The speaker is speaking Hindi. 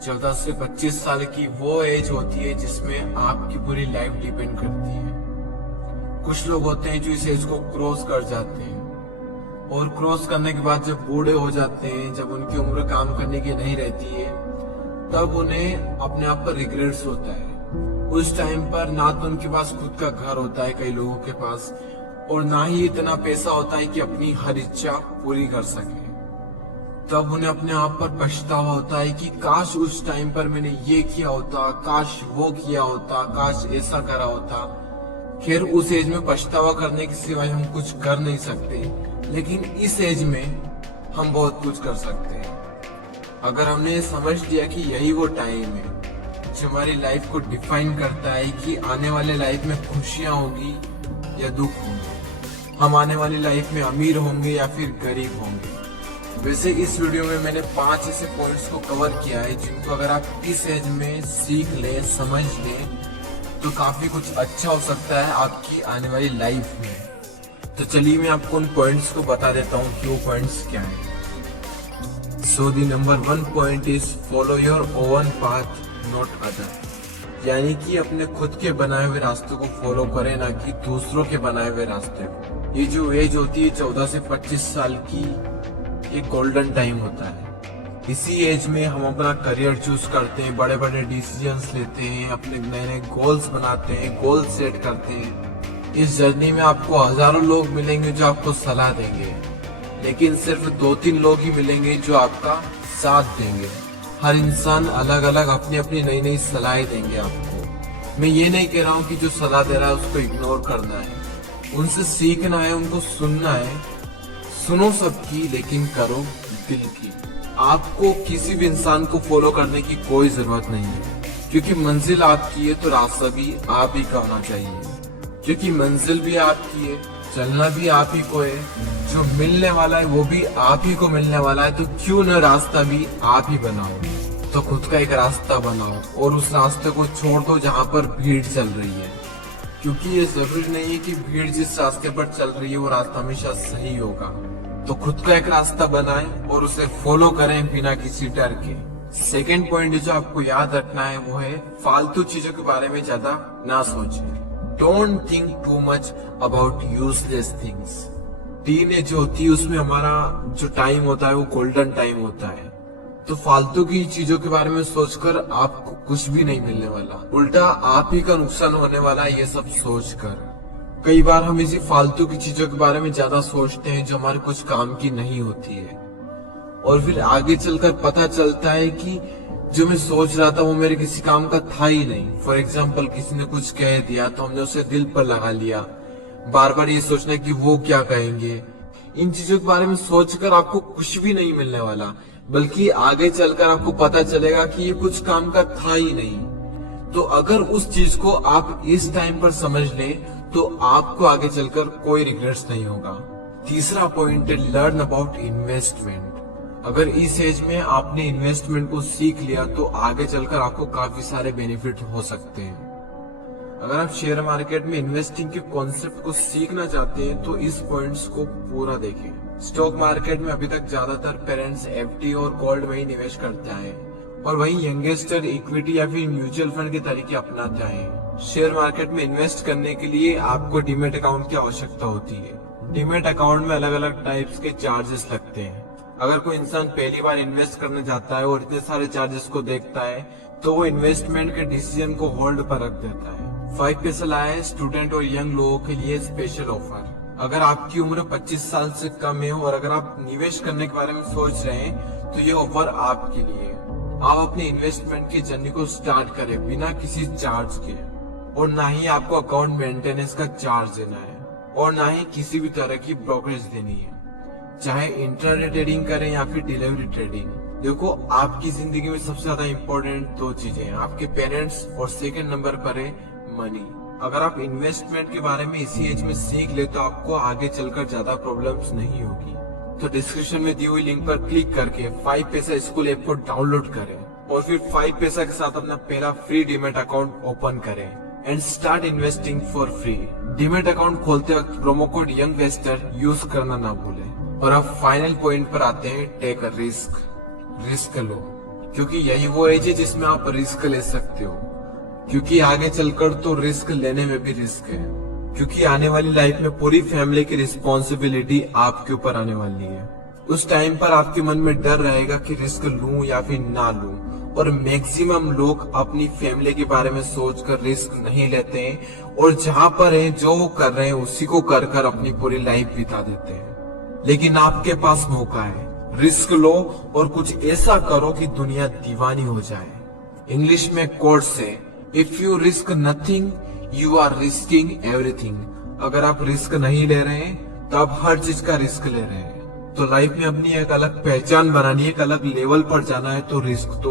14 से 25 साल की वो एज होती है जिसमें आपकी पूरी लाइफ डिपेंड करती है। कुछ लोग होते हैं जो इस एज को क्रॉस कर जाते हैं और क्रॉस करने के बाद जब बूढ़े हो जाते हैं, जब उनकी उम्र काम करने की नहीं रहती है, तब उन्हें अपने आप पर रिग्रेट्स होता है। उस टाइम पर ना तो उनके पास खुद का घर होता है कई लोगों के पास, और ना ही इतना पैसा होता है कि अपनी हर इच्छा पूरी कर सके। तब उन्हें अपने आप पर पछतावा होता है कि काश उस टाइम पर मैंने ये किया होता, काश वो किया होता, काश ऐसा करा होता। खैर, उस एज में पछतावा करने के सिवाय हम कुछ कर नहीं सकते, लेकिन इस एज में हम बहुत कुछ कर सकते हैं। अगर हमने समझ लिया कि यही वो टाइम है जो हमारी लाइफ को डिफाइन करता है कि आने वाले लाइफ में खुशियां होगी या दुख होंगे, हम आने वाली लाइफ में अमीर होंगे या फिर गरीब होंगे। वैसे इस वीडियो में मैंने 5 ऐसे पॉइंट्स को कवर किया है जिनको अगर आप इस एज में सीख लें, समझ लें, तो काफी कुछ अच्छा हो सकता है आपकी आने वाली लाइफ में। तो चलिए मैं आपको उन पॉइंट्स को बता देता हूँ कि वो पॉइंट्स क्या हैं। So the number 1 point is follow your own path not other, यानी कि अपने खुद के बनाए हुए रास्तों को फॉलो करें, ना कि दूसरों के बनाए हुए रास्ते को। ये जो एज होती है 14 से 25 साल की, ये गोल्डन टाइम होता है। इसी एज में हम अपना करियर चूज करते हैं, बड़े बड़े डिसीजंस लेते हैं, अपने नए नए गोल्स बनाते हैं, गोल सेट करते हैं। इस जर्नी में आपको हजारों लोग मिलेंगे जो आपको सलाह देंगे, लेकिन सिर्फ 2-3 लोग ही मिलेंगे जो आपका साथ देंगे। हर इंसान अलग अलग अपनी अपनी नई नई सलाहें देंगे आपको। मैं ये नहीं कह रहा हूँ कि जो सलाह दे रहा है उसको इग्नोर करना है, उनसे सीखना है, उनको सुनना है। सुनो सबकी, लेकिन करो दिल की। आपको किसी भी इंसान को फॉलो करने की कोई जरूरत नहीं है, क्योंकि मंजिल आपकी है तो रास्ता भी आप ही का होना चाहिए। क्योंकि मंजिल भी आपकी है, चलना भी आप ही को है, जो मिलने वाला है वो भी आप ही को मिलने वाला है। तो क्यों न रास्ता भी आप ही बनाओ। तो खुद का एक रास्ता बनाओ और उस रास्ते को छोड़ दो जहाँ पर भीड़ चल रही है, क्योंकि ये जरूरी नहीं है कि भीड़ जिस रास्ते पर चल रही है वो रास्ता हमेशा सही होगा। तो खुद का एक रास्ता बनाएं और उसे फॉलो करें बिना किसी डर के। सेकेंड पॉइंट जो आपको याद रखना है वो है फालतू चीजों के बारे में ज्यादा ना सोचें। Don't think too much about useless things. Teenage जो होती है उसमें हमारा जो टाइम होता है वो गोल्डन टाइम होता है। तो फालतू की चीजों के बारे में सोचकर आपको कुछ भी नहीं मिलने वाला, उल्टा आप ही का नुकसान होने वाला है ये सब सोचकर। कई बार हम इसी फालतू की चीजों के बारे में ज्यादा सोचते हैं जो हमारे कुछ काम की नहीं होती है, और फिर आगे चलकर पता चलता है कि जो मैं सोच रहा था वो मेरे किसी काम का था ही नहीं। फॉर एग्जाम्पल, किसी ने कुछ कह दिया तो हमने उसे दिल पर लगा लिया, बार बार ये सोचना कि वो क्या कहेंगे। इन चीजों के बारे में सोचकर आपको कुछ भी नहीं मिलने वाला, बल्कि आगे चलकर आपको पता चलेगा कि ये कुछ काम का था ही नहीं। तो अगर उस चीज को आप इस टाइम पर समझ लें तो आपको आगे चलकर कोई रिग्रेट्स नहीं होगा। तीसरा पॉइंट है लर्न अबाउट इन्वेस्टमेंट। अगर इस एज में आपने इन्वेस्टमेंट को सीख लिया तो आगे चलकर आपको काफी सारे बेनिफिट हो सकते हैं। अगर आप शेयर मार्केट में इन्वेस्टिंग के कॉन्सेप्ट को सीखना चाहते हैं तो इस पॉइंट्स को पूरा देखें। स्टॉक मार्केट में अभी तक ज्यादातर पेरेंट्स एफडी और गोल्ड में ही निवेश करते हैं, और वहीं यंगस्टर इक्विटी या फिर म्यूचुअल फंड के तरीके अपनाते हैं। शेयर मार्केट में इन्वेस्ट करने के लिए आपको डीमेट अकाउंट की आवश्यकता होती है। डीमेट अकाउंट में अलग अलग टाइप्स के चार्जेस लगते हैं। अगर कोई इंसान पहली बार इन्वेस्ट करने जाता है और इतने सारे चार्जेस को देखता है तो वो इन्वेस्टमेंट के डिसीजन को होल्ड पर रख देता है। 5 पैसा लाया है स्टूडेंट और यंग लोगों के लिए स्पेशल ऑफर। अगर आपकी उम्र 25 साल से कम है और अगर आप निवेश करने के बारे में सोच रहे हैं तो ये ऑफर आपके लिए। आप अपने इन्वेस्टमेंट की जर्नी को स्टार्ट करें बिना किसी चार्ज के, और ना ही आपको अकाउंट मेंटेनेंस का चार्ज देना है, और ना ही किसी भी तरह की ब्रोकरेज देनी है। चाहे इंट्राडे ट्रेडिंग करें या फिर डिलीवरी ट्रेडिंग। देखो, आपकी जिंदगी में सबसे ज्यादा इम्पोर्टेंट 2 चीजें हैं, आपके पेरेंट्स और सेकंड नंबर पर है मनी। अगर आप इन्वेस्टमेंट के बारे में इसी एज में सीख ले तो आपको आगे चलकर ज्यादा प्रॉब्लम्स नहीं होगी। तो डिस्क्रिप्शन में दी हुई लिंक पर क्लिक करके 5 पैसा स्कूल ऐप को डाउनलोड करें और फिर 5 पैसा के साथ अपना पहला फ्री डीमेट अकाउंट ओपन करें and start investing for free. Demat account खोलते वक्त प्रोमो कोड यंगवेस्टर यूज करना ना भूलें। और अब फाइनल पॉइंट पर आते हैं, टेक अ रिस्क। रिस्क लो। क्योंकि यही वो एज है जिसमें आप रिस्क ले सकते हो, क्योंकि आगे चलकर तो रिस्क लेने में भी रिस्क है, क्योंकि आने वाली लाइफ में पूरी फैमिली की रिस्पॉन्सिबिलिटी आपके ऊपर आने वाली है। उस टाइम पर आपके मन में डर रहेगा कि रिस्क लूं या फिर ना लूं, और मैक्सिमम लोग अपनी फैमिली के बारे में सोचकर रिस्क नहीं लेते हैं और जहां पर है जो वो कर रहे हैं उसी को कर कर अपनी पूरी लाइफ बिता देते हैं। लेकिन आपके पास मौका है, रिस्क लो और कुछ ऐसा करो कि दुनिया दीवानी हो जाए। इंग्लिश में कोट्स है, if you risk nothing you are risking everything. अगर आप रिस्क नहीं ले रहे हैं तो आप हर चीज का रिस्क ले रहे हैं। तो लाइफ में अपनी एक अलग पहचान बनानी है, एक अलग लेवल पर जाना है तो रिस्क तो